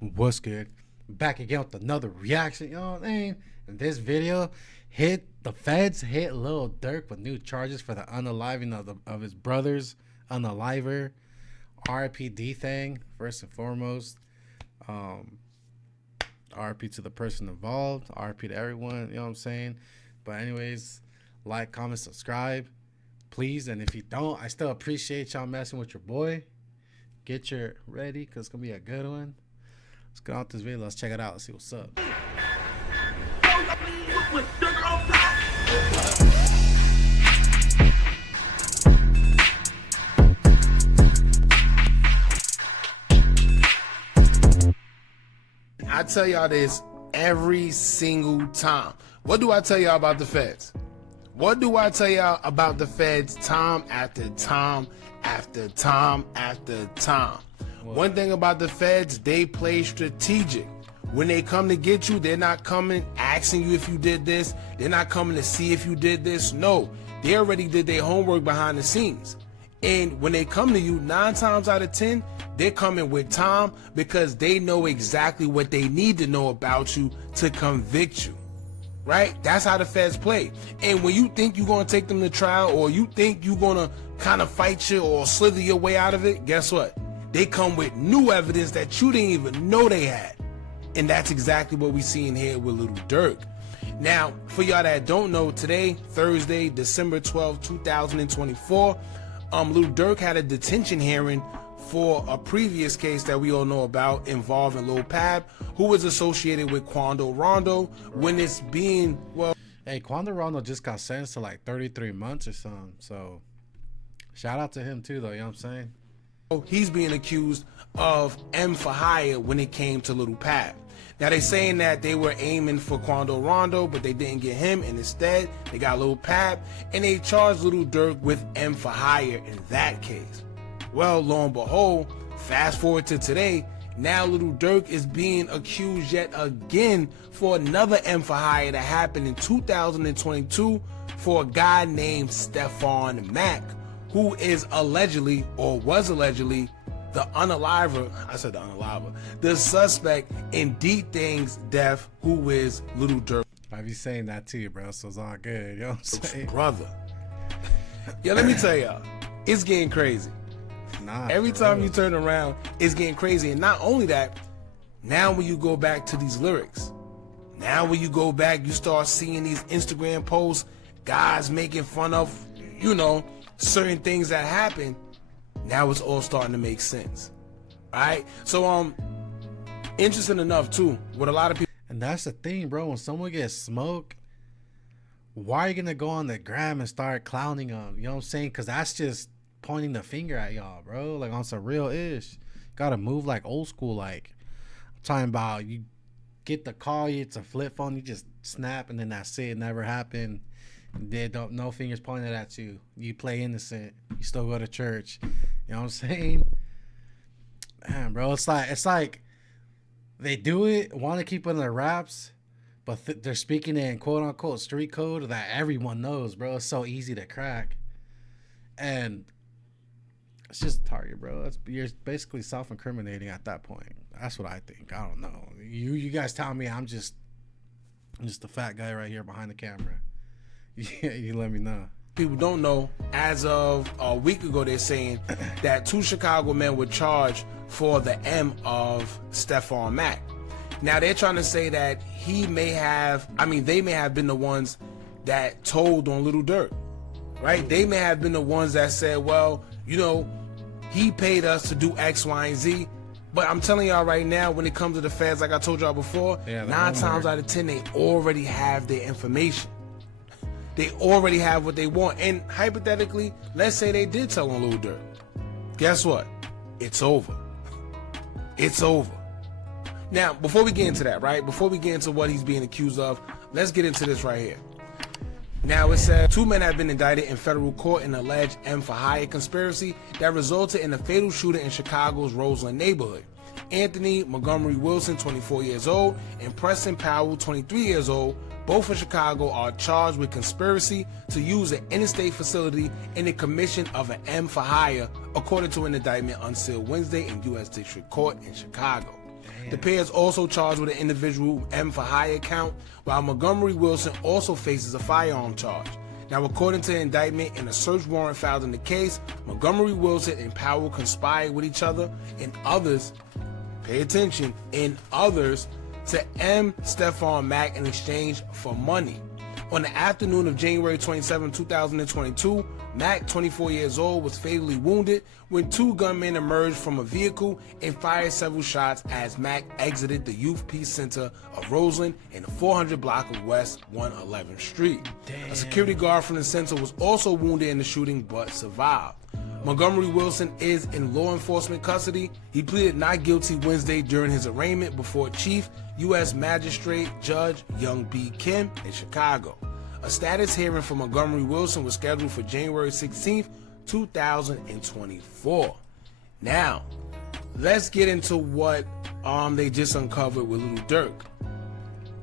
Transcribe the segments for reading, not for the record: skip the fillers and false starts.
What's good? Back again with another reaction, you know what I mean? And this video the feds hit Lil Durk with new charges for the unaliving of his brother's unaliver. RIPD Thang, first and foremost. RIP to the person involved, RIP to everyone, you know what I'm saying? But anyways, like, comment, subscribe, please. And if you don't, I still appreciate y'all messing with your boy. Get your ready, because it's gonna be a good one. Let's get out this video. Let's check it out. Let's see what's up. I tell y'all this every single time. What do I tell y'all about the feds? What do I tell y'all about the feds time after time after time after time? One thing about the feds, they play strategic. When they come to get you, they're not coming asking you if you did this. They're not coming to see if you did this. No, they already did their homework behind the scenes. And when they come to you, 9 times out of 10, they're coming with time because they know exactly what they need to know about you to convict you. Right? That's how the feds play. And when you think you're going to take them to trial, or you think you're going to kind of fight you or slither your way out of it, guess what? They come with new evidence that you didn't even know they had. And that's exactly what we see in here with Lil Durk. Now, for y'all that don't know, today, Thursday, December 12, 2024, Lil Durk had a detention hearing for a previous case that we all know about involving Lil Pab, who was associated with Quando Rondo when it's being, well... Hey, Quando Rondo just got sentenced to like 33 months or something. So, shout out to him too, though, you know what I'm saying? He's being accused of M for hire when it came to Lil Pab. Now they're saying that they were aiming for Quando Rondo, but they didn't get him, and instead they got Lil Pab, and they charged Lil Durk with M for hire in that case. Well, lo and behold, fast forward to today, now Lil Durk is being accused yet again for another M for hire that happened in 2022 for a guy named Stephon Mack, who is allegedly, or was allegedly, the unaliver, I said the unaliver, the suspect in D-Thang's death, who is Lil Durk. I be saying that to you, bro, so it's all good, you know what I'm saying? Brother. Yeah, let me tell y'all, it's getting crazy. Nah, every time you turn around, it's getting crazy. And not only that, now when you go back to these lyrics, now when you go back, you start seeing these Instagram posts, guys making fun of, you know, certain things that happen. Now it's all starting to make sense. Right? So interesting enough too, what a lot of people, and that's the thing, bro, when someone gets smoked, why are you gonna go on the gram and start clowning them? You know what I'm saying? Because that's just pointing the finger at y'all, bro. Like, on some real ish. Gotta move like old school. Like, I'm talking about, you get the call, it's a flip phone, you just snap, and then that's it. It never happened. They don't, no fingers pointed at you. You play innocent. You still go to church. You know what I'm saying? Man, bro, it's like they do it, want to keep it in their raps, but they're speaking in quote unquote street code that everyone knows, bro. It's so easy to crack, and it's just a target, bro. You're basically self-incriminating at that point. That's what I think. I don't know. You guys tell me. I'm just the fat guy right here behind the camera. Yeah, you let me know. People don't know, as of a week ago, they're saying that 2 Chicago men were charged for the M of Stephon Mack. Now they're trying to say that they may have been the ones that told on Lil Durk, right? They may have been the ones that said, well, you know, he paid us to do X, Y, and Z. But I'm telling y'all right now, when it comes to the feds, like I told y'all before, 9 times out of 10, they already have their information. They already have what they want. And hypothetically, let's say they did tell on Lil Durk. Guess what? It's over. It's over. Now, before we get into that, right? Before we get into what he's being accused of, let's get into this right here. Now, it says 2 men have been indicted in federal court in alleged M for hire conspiracy that resulted in a fatal shooting in Chicago's Roseland neighborhood. Anthony Montgomery Wilson, 24 years old, and Preston Powell, 23 years old, both in Chicago, are charged with conspiracy to use an interstate facility in the commission of an M for hire, according to an indictment unsealed Wednesday in U.S. District Court in Chicago. The pair is also charged with an individual M for hire count, while Montgomery Wilson also faces a firearm charge. Now, according to the indictment and a search warrant filed in the case, Montgomery Wilson and Powell conspired with each other and others, pay attention, and others to M. Stephon Mack in exchange for money. On the afternoon of January 27, 2022, Mack, 24 years old, was fatally wounded when two gunmen emerged from a vehicle and fired several shots as Mack exited the Youth Peace Center of Roseland in the 400 block of West 111th Street. Damn. A security guard from the center was also wounded in the shooting but survived. Montgomery Wilson is in law enforcement custody. He pleaded not guilty Wednesday during his arraignment before Chief U.S. Magistrate Judge Young B. Kim in Chicago. A status hearing for Montgomery Wilson was scheduled for January 16, 2024. Now, let's get into what they just uncovered with Lil Durk.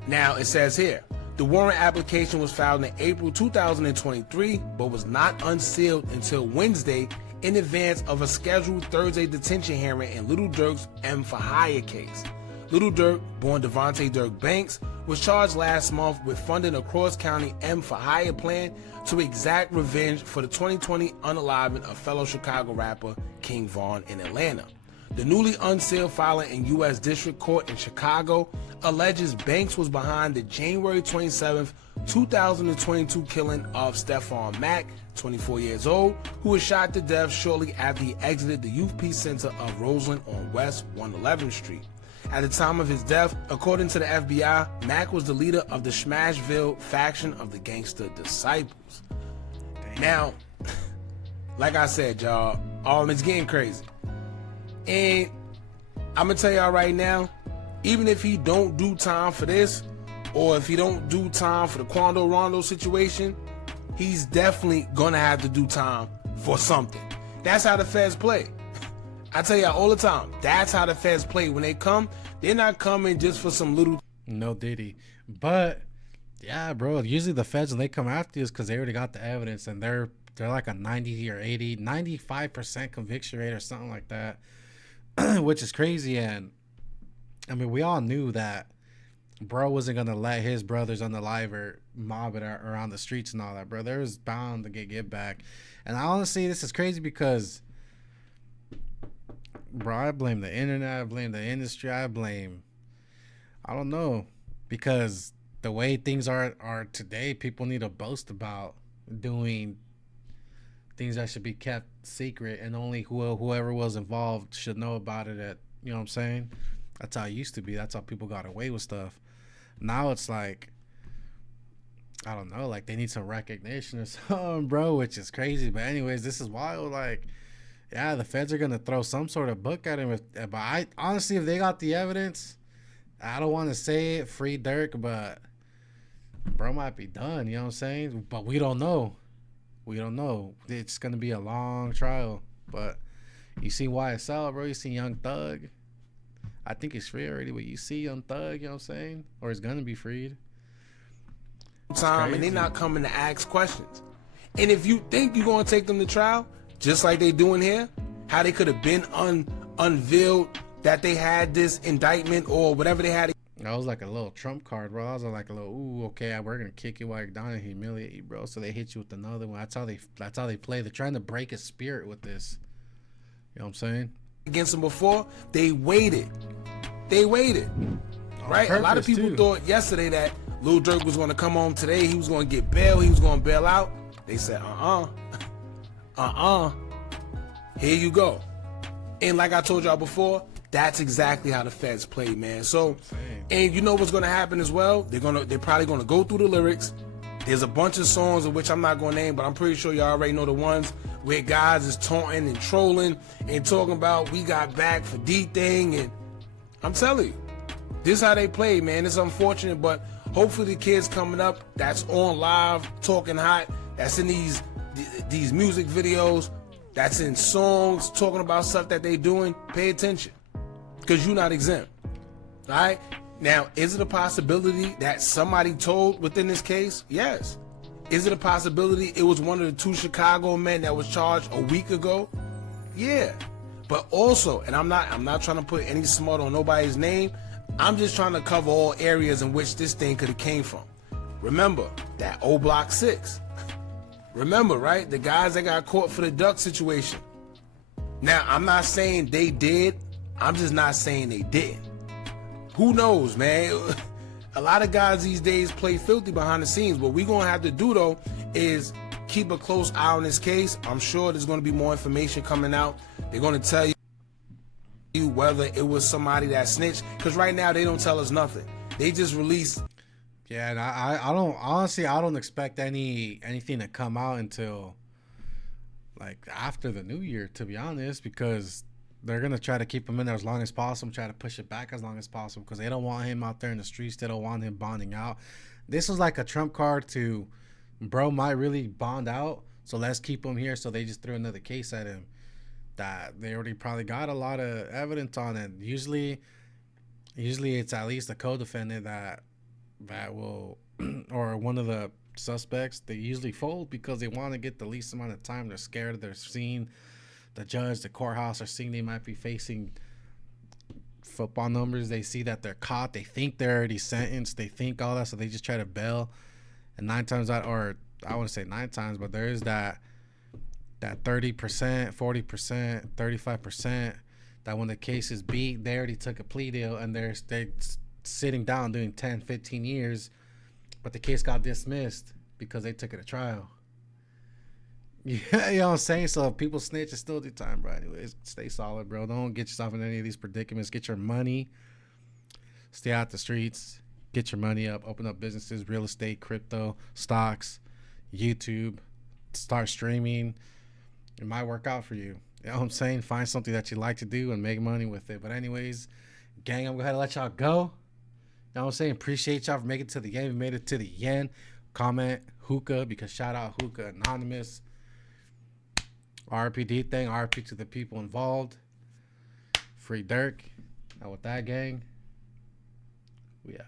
Now, it says here, the warrant application was filed in April 2023, but was not unsealed until Wednesday in advance of a scheduled Thursday detention hearing in Lil Durk's M for hire case. Lil Durk, born Devontae Durk Banks, was charged last month with funding a cross-county M for hire plan to exact revenge for the 2020 unaliving of fellow Chicago rapper King Von in Atlanta. The newly unsealed filing in U.S. District Court in Chicago alleges Banks was behind the January 27, 2022 killing of Stephon Mack, 24 years old, who was shot to death shortly after he exited the Youth Peace Center of Roseland on West 111th Street. At the time of his death, according to the FBI, Mack was the leader of the Smashville faction of the Gangsta Disciples. Damn. Now, like I said, y'all, it's getting crazy. And I'm gonna tell y'all right now, even if he don't do time for this, or if he don't do time for the Quando Rondo situation, he's definitely gonna have to do time for something. That's how the feds play. I tell y'all all the time, that's how the feds play. When they come, they're not coming just for some little... No diddy. But, yeah, bro, usually the feds, when they come after you, is because they already got the evidence, and they're like a 90 or 80, 95% conviction rate or something like that, which is crazy. And, I mean, we all knew that bro wasn't going to let his brothers on the live or mob it around the streets and all that, bro. There was bound to get back. And I honestly, this is crazy because... Bro, I blame the internet, I blame the industry, I don't know, because the way things are today, people need to boast about doing things that should be kept secret, and only whoever was involved should know about it. You know what I'm saying? That's how it used to be. That's how people got away with stuff. Now it's like, I don't know, like they need some recognition or something, bro, which is crazy. But anyways, this is wild. Like, yeah, the feds are gonna throw some sort of book at him. But I honestly, if they got the evidence, I don't want to say it, free Durk, but bro might be done. You know what I'm saying? But we don't know. We don't know. It's gonna be a long trial. But you see YSL, bro. You see Young Thug. I think he's free already. But you see Young Thug, you know what I'm saying? Or he's gonna be freed. Time, and they're not coming to ask questions. And if you think you're gonna take them to trial, just like they doing here, how they could have been unveiled that they had this indictment or whatever they had. That was like a little trump card, bro. That was like a little, ooh, okay, we're gonna kick you while you're down and humiliate you, bro. So they hit you with another one. That's how they play. They're trying to break his spirit with this. You know what I'm saying? Against him before, they waited. Right? A lot of people thought yesterday that Lil Durk was gonna come home today. He was gonna get bail. He was gonna bail out. They said, here you go. And like I told y'all before, that's exactly how the feds play, man. So, and you know what's gonna happen as well? They're probably gonna go through the lyrics. There's a bunch of songs of which I'm not gonna name, but I'm pretty sure y'all already know the ones where guys is taunting and trolling and talking about we got back for D-Thing. And I'm telling you, this is how they play, man. It's unfortunate, but hopefully the kids coming up that's on live, talking hot, that's in these music videos, that's in songs, talking about stuff that they doing, pay attention, because you're not exempt. All right? Now, is it a possibility that somebody told within this case? Yes. Is it a possibility it was one of the two Chicago men that was charged a week ago? Yeah. But also, and I'm not trying to put any smut on nobody's name. I'm just trying to cover all areas in which this thing could have came from. Remember that old Block 6. Remember, right? The guys that got caught for the duck situation. Now, I'm not saying they did. I'm just not saying they didn't. Who knows, man? A lot of guys these days play filthy behind the scenes. What we're going to have to do, though, is keep a close eye on this case. I'm sure there's going to be more information coming out. They're going to tell you whether it was somebody that snitched. Because right now, they don't tell us nothing. They just release. Yeah, and I don't, honestly, I don't expect anything to come out until like after the new year, to be honest, because they're gonna try to keep him in there as long as possible, try to push it back as long as possible, because they don't want him out there in the streets. They don't want him bonding out. This was like a trump card to, bro might really bond out, so let's keep him here. So they just threw another case at him that they already probably got a lot of evidence on it. Usually it's at least a co-defendant that will or one of the suspects. They usually fold because they want to get the least amount of time. They're scared. They're seeing the judge, the courthouse, are seeing they might be facing football numbers. They see that they're caught. They think they're already sentenced. They think all that, so they just try to bail. And 9 times out, or I wouldn't say 9 times, but there is that 30%, 40%, 35% that when the case is beat, they already took a plea deal and they're sitting down doing 10, 15 years, but the case got dismissed because they took it to trial. Yeah, you know what I'm saying? So if people snitch, it's still do time, bro. Anyways, stay solid, bro. Don't get yourself in any of these predicaments. Get your money. Stay out the streets. Get your money up. Open up businesses, real estate, crypto, stocks, YouTube. Start streaming. It might work out for you. You know what I'm saying? Find something that you like to do and make money with it. But anyways, gang, I'm going to let y'all go. You know what I'm saying? Appreciate y'all for making it to the end. We made it to the end. Comment hookah, because shout out hookah anonymous. RPD thing, RP to the people involved. Free Durk. Now with that, gang, we out.